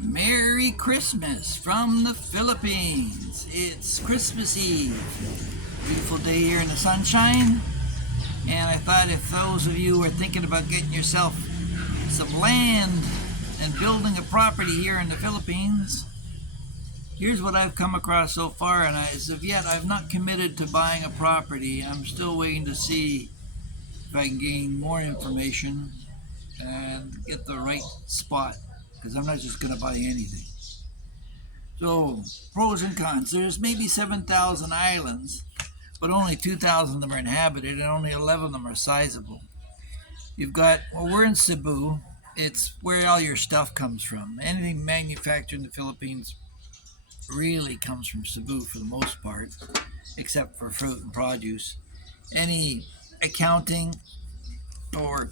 Merry Christmas from the Philippines. It's Christmas Eve. Beautiful day here in the sunshine. And I thought if those of you were thinking about getting yourself some land and building a property here in the Philippines, here's what I've come across so far. And as of yet, I've not committed to buying a property. I'm still waiting to see if I can gain more information and get the right spot, because I'm not just going to buy anything. So, pros and cons. There's maybe 7,000 islands, but only 2,000 of them are inhabited and only 11 of them are sizable. We're in Cebu. It's where all your stuff comes from. Anything manufactured in the Philippines really comes from Cebu for the most part, except for fruit and produce. Any accounting or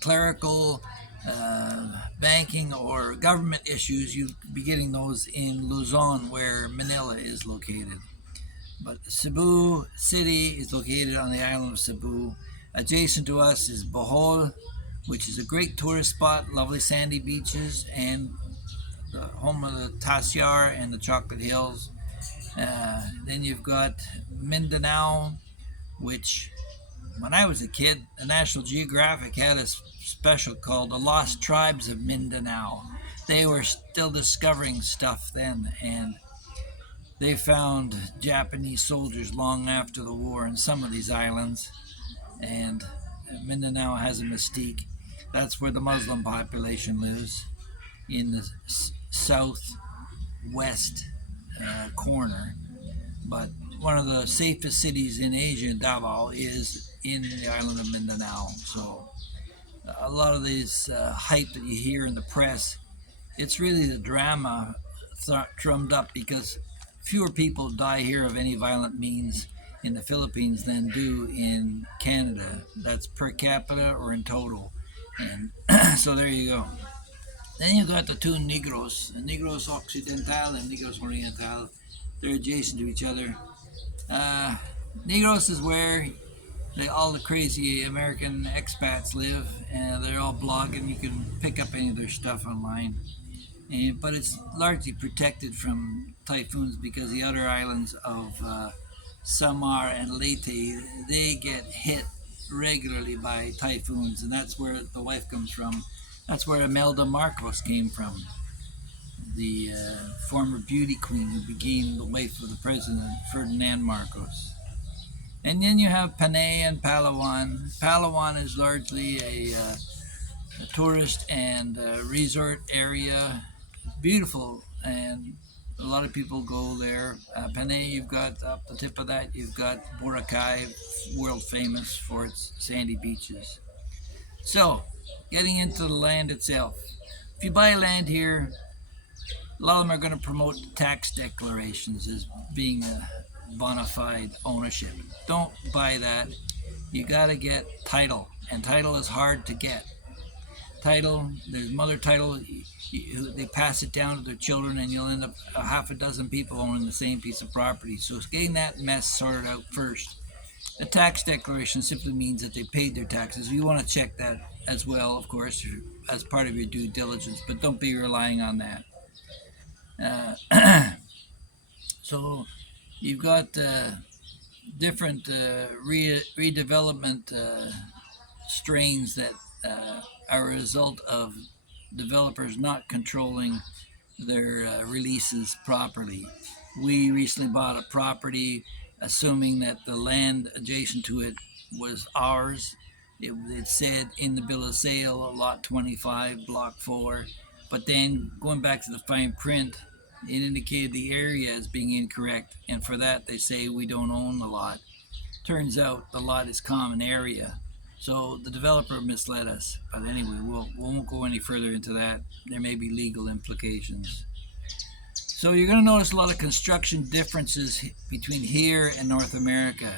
clerical, banking, or government issues, you'd be getting those in Luzon, where Manila is located. But Cebu City is located on the island of Cebu. Adjacent to us is Bohol, which is a great tourist spot, lovely sandy beaches, and the home of the Tasyar and the Chocolate Hills. Then you've got Mindanao, which when I was a kid, the National Geographic had a special called The Lost Tribes of Mindanao. They were still discovering stuff then, and they found Japanese soldiers long after the war in some of these islands, and Mindanao has a mystique. That's where the Muslim population lives, in the southwest corner. But one of the safest cities in Asia, Davao, is in the island of Mindanao. So a lot of this hype that you hear in the press, it's really the drama drummed up because fewer people die here of any violent means in the Philippines than do in Canada. That's per capita or in total. And so there you go. Then you got the two Negros, Negros Occidental and Negros Oriental. They're adjacent to each other. Negros is where all the crazy American expats live, and they're all blogging. You can pick up any of their stuff online. But it's largely protected from typhoons because the outer islands of Samar and Leyte, they get hit regularly by typhoons, and that's where the wife comes from. That's where Imelda Marcos came from, the former beauty queen who became the wife of the president, Ferdinand Marcos. And then you have Panay and Palawan. Palawan is largely a tourist and resort area. It's beautiful, and a lot of people go there. Panay, you've got up the tip of that, you've got Boracay, world famous for its sandy beaches. So, getting into the land itself. If you buy land here, a lot of them are going to promote tax declarations as being a bona fide ownership. Don't buy that. You got to get title, and title is hard to get. Title, there's mother title, they pass it down to their children, and you'll end up a half a dozen people owning the same piece of property. So it's getting that mess sorted out first. A tax declaration simply means that they paid their taxes. You want to check that as well, of course, as part of your due diligence, but don't be relying on that. So you've got different redevelopment strains that are a result of developers not controlling their releases properly. We recently bought a property assuming that the land adjacent to it was ours. It said in the bill of sale, lot 25, block 4, but then going back to the fine print, it indicated the area as being incorrect, and for that they say we don't own the lot. Turns out the lot is common area, so the developer misled us. But anyway, we won't go any further into that. There may be legal implications. So you're going to notice a lot of construction differences between here and North America.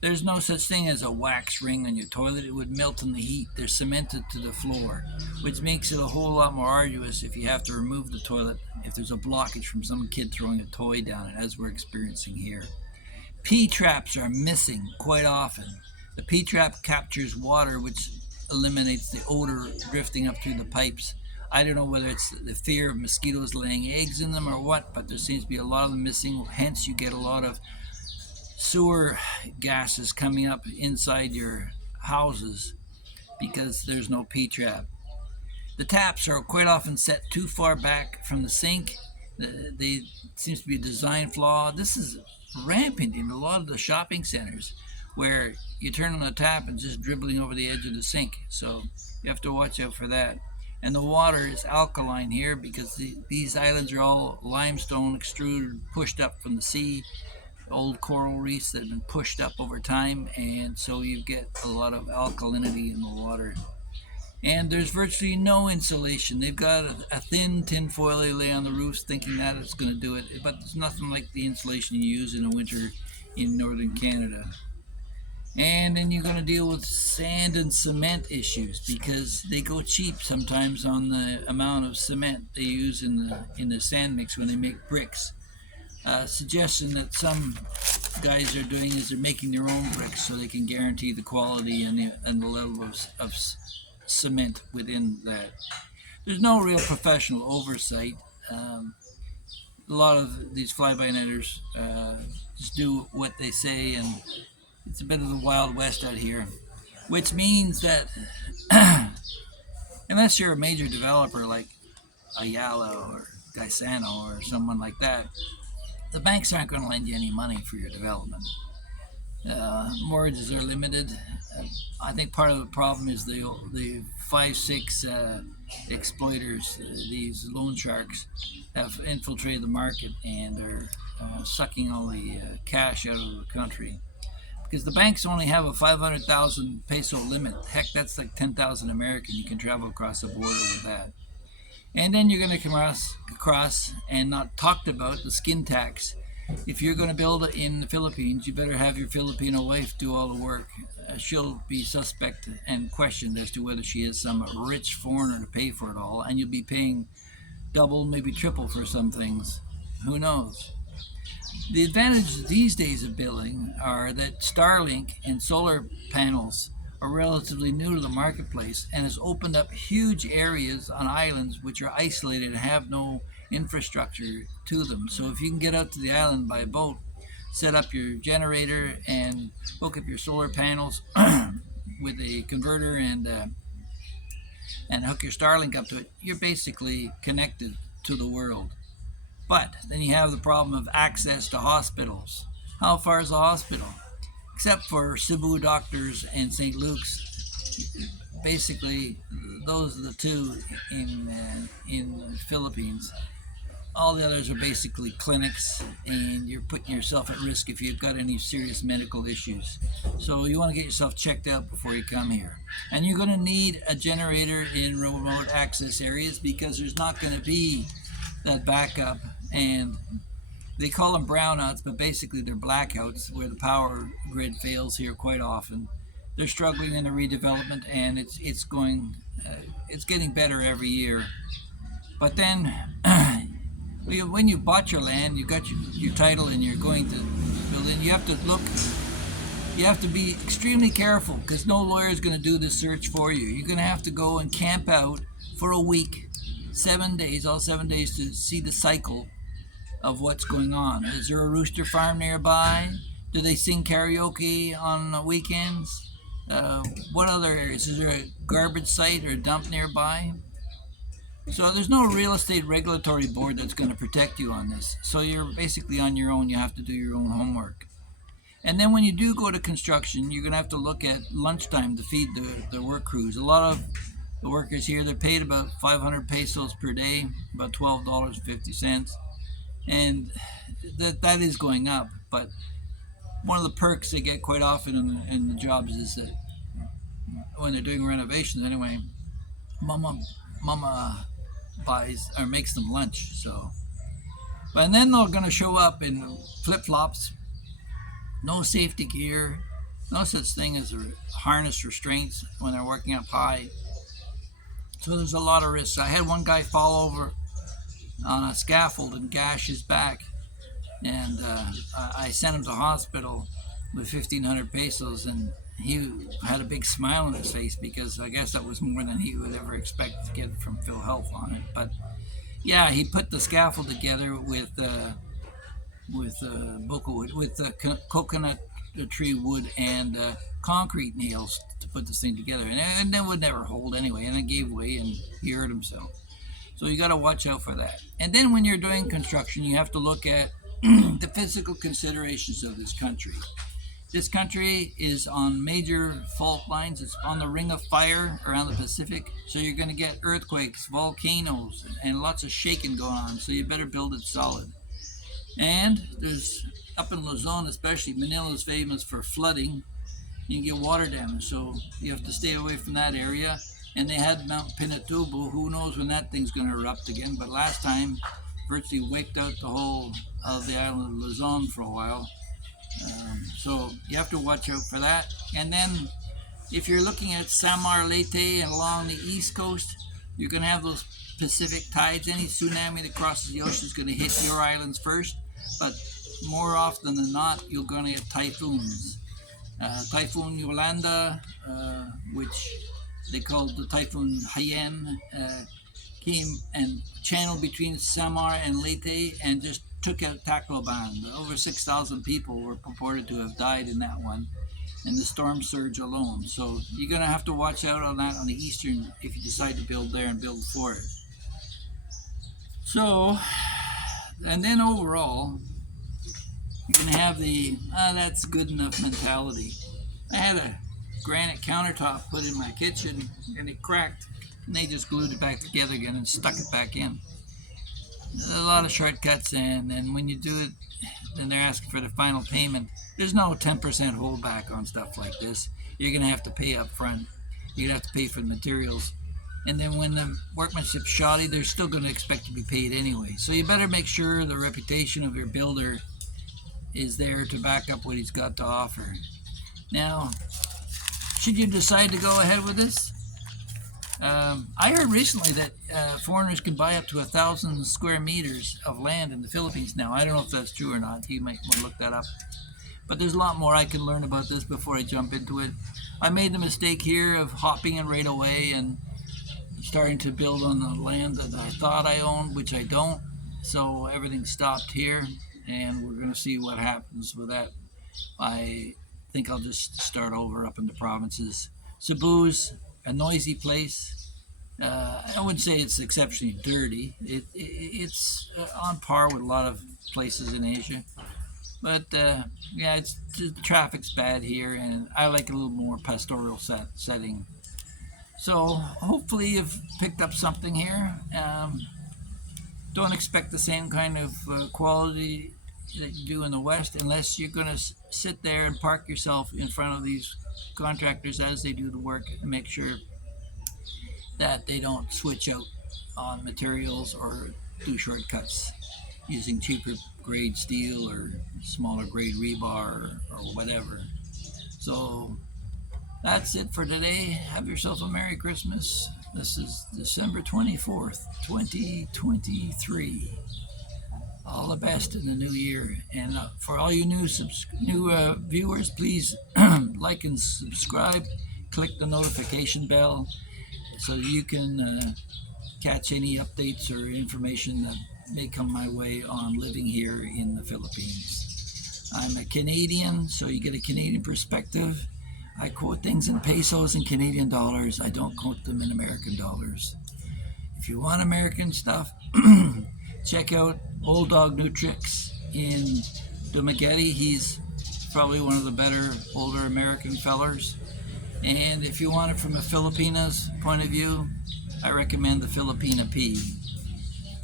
There's no such thing as a wax ring on your toilet. It would melt in the heat. They're cemented to the floor, which makes it a whole lot more arduous if you have to remove the toilet if there's a blockage from some kid throwing a toy down it, as we're experiencing here. P-traps are missing quite often. The P-trap captures water, which eliminates the odor drifting up through the pipes. I don't know whether it's the fear of mosquitoes laying eggs in them or what, but there seems to be a lot of them missing. Hence, you get a lot of sewer gases coming up inside your houses because there's no P trap. The taps are quite often set too far back from the sink. They seems to be a design flaw. This is rampant in a lot of the shopping centers where you turn on the tap and it's just dribbling over the edge of the sink. So you have to watch out for that. And the water is alkaline here because these islands are all limestone extruded, pushed up from the sea, old coral reefs that have been pushed up over time, and so you get a lot of alkalinity in the water. And there's virtually no insulation. They've got a thin tin foil they lay on the roofs thinking that it's going to do it, but it's nothing like the insulation you use in the winter in northern Canada. And then you're going to deal with sand and cement issues because they go cheap sometimes on the amount of cement they use in the sand mix when they make bricks. Suggestion that some guys are doing is they're making their own bricks so they can guarantee the quality and the level of cement within that. There's no real professional oversight. A lot of these fly-by-nighters just do what they say, and it's a bit of the Wild West out here, which means that unless you're a major developer like Ayala or Gaisano or someone like that, the banks aren't going to lend you any money for your development. Mortgages are limited. I think part of the problem is the 5, 6 exploiters, these loan sharks, have infiltrated the market and are sucking all the cash out of the country. Because the banks only have a 500,000 peso limit. Heck, that's like 10,000 American. You can travel across the border with that. And then you're going to come across and not talked about the skin tax. If you're going to build in the Philippines, you better have your Filipino wife do all the work. She'll be suspect and questioned as to whether she is some rich foreigner to pay for it all, and you'll be paying double, maybe triple for some things. Who knows? The advantages these days of building are that Starlink and solar panels are relatively new to the marketplace and has opened up huge areas on islands which are isolated and have no infrastructure to them. So if you can get out to the island by boat, set up your generator and hook up your solar panels with a converter and hook your Starlink up to it, you're basically connected to the world. But then you have the problem of access to hospitals. How far is the hospital? Except for Cebu Doctors and St. Luke's, basically those are the two in the Philippines. All the others are basically clinics, and you're putting yourself at risk if you've got any serious medical issues. So you want to get yourself checked out before you come here. And you're going to need a generator in remote access areas because there's not going to be that backup, and they call them brownouts, but basically they're blackouts where the power grid fails here quite often. They're struggling in the redevelopment, and it's getting better every year. But then, when you bought your land, you got your title, and you're going to build in. You have to look. You have to be extremely careful because no lawyer is going to do this search for you. You're going to have to go and camp out for a week, 7 days, all 7 days, to see the cycle of what's going on. Is there a rooster farm nearby? Do they sing karaoke on weekends? What other areas? Is there a garbage site or a dump nearby? So there's no real estate regulatory board that's going to protect you on this. So you're basically on your own. You have to do your own homework. And then when you do go to construction, you're going to have to look at lunchtime to feed the work crews. A lot of the workers here, they're paid about 500 pesos per day, about $12.50. And that is going up. But one of the perks they get quite often in the jobs is that when they're doing renovations anyway, mama buys or makes them lunch. So, and then they're going to show up in flip-flops, no safety gear, no such thing as harness restraints when they're working up high. So there's a lot of risks. I had one guy fall over on a scaffold and gash his back, and I sent him to hospital with 1,500 pesos, and he had a big smile on his face because I guess that was more than he would ever expect to get from Phil Health on it. But yeah, he put the scaffold together with boko wood, with coconut tree wood and concrete nails to put this thing together, and it would never hold anyway, and it gave way, and he hurt himself. So you got to watch out for that. And then when you're doing construction, you have to look at the physical considerations of this country. This country is on major fault lines. It's on the ring of fire around the Pacific. So you're going to get earthquakes, volcanoes, and lots of shaking going on. So you better build it solid. And there's up in Luzon, especially, Manila is famous for flooding. You can get water damage. So you have to stay away from that area. And they had Mount Pinatubo. Who knows when that thing's going to erupt again. But last time, virtually wiped out the whole of the island of Luzon for a while. So you have to watch out for that. And then if you're looking at Samar Leyte and along the east coast, you're going to have those Pacific tides. Any tsunami that crosses the ocean is going to hit your islands first. But more often than not, you're going to get typhoons. Typhoon Yolanda, which they called the Typhoon Haiyan, came and channeled between Samar and Leyte and just took out Tacloban. Over 6,000 people were purported to have died in that one, and the storm surge alone. So you're going to have to watch out on that on the eastern if you decide to build there and build for it. So, and then overall, you're going to have the, that's good enough mentality. I had a granite countertop put in my kitchen, and it cracked, and they just glued it back together again and stuck it back in. A lot of shortcuts, and when you do it, then they're asking for the final payment. There's no 10% holdback on stuff like this. You're going to have to pay up front. You're going to have to pay for the materials. And then when the workmanship's shoddy, they're still going to expect to be paid anyway. So you better make sure the reputation of your builder is there to back up what he's got to offer. Now, should you decide to go ahead with this, I heard recently that foreigners can buy up to 1,000 square meters of land in the Philippines now. I don't know if that's true or not. You might want to look that up. But there's a lot more I can learn about this before I jump into it. I made the mistake here of hopping in right away and starting to build on the land that I thought I owned, which I don't. So everything stopped here, and we're going to see what happens with that. I think I'll just start over up in the provinces. Cebu's a noisy place. I wouldn't say it's exceptionally dirty. It's on par with a lot of places in Asia. But yeah, the traffic's bad here, and I like a little more pastoral setting. So hopefully you've picked up something here. Don't expect the same kind of quality that you do in the West unless you're going to sit there and park yourself in front of these contractors as they do the work and make sure that they don't switch out on materials or do shortcuts using cheaper grade steel or smaller grade rebar or whatever. So that's it for today. Have yourself a Merry Christmas. This is December 24th, 2023. All the best in the new year. And for all you new viewers, please like and subscribe. Click the notification bell so you can catch any updates or information that may come my way on living here in the Philippines. I'm a Canadian, so you get a Canadian perspective. I quote things in pesos and Canadian dollars. I don't quote them in American dollars. If you want American stuff, check out Old Dog New Tricks in Dumaguete. He's probably one of the better older American fellers. And if you want it from a Filipina's point of view, I recommend the Filipina P.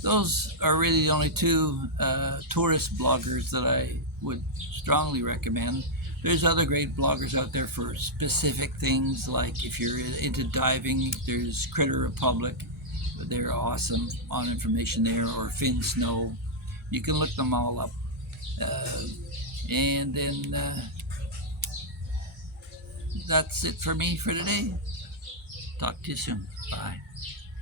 Those are really the only two tourist bloggers that I would strongly recommend. There's other great bloggers out there for specific things, like if you're into diving, there's Critter Republic. They're awesome on information there, or Finn Snow. You can look them all up. And then that's it for me for today. Talk to you soon. Bye.